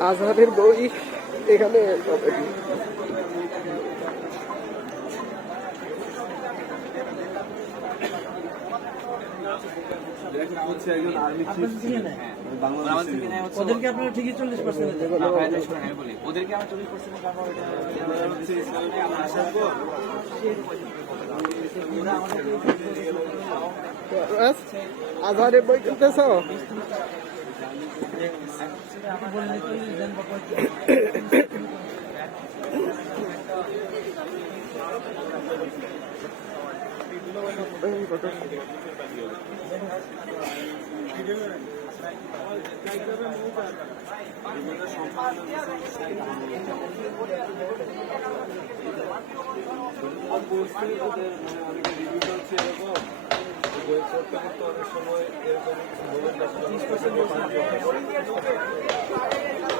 আজহারের বই এখানে ওদেরকে আপনারা ঠিকই চল্লিশ পার্সেন্ট ওদেরকে আমরা চল্লিশ কারণ এটা হচ্ছে বললে করতে করতে অনেক সময় এরকম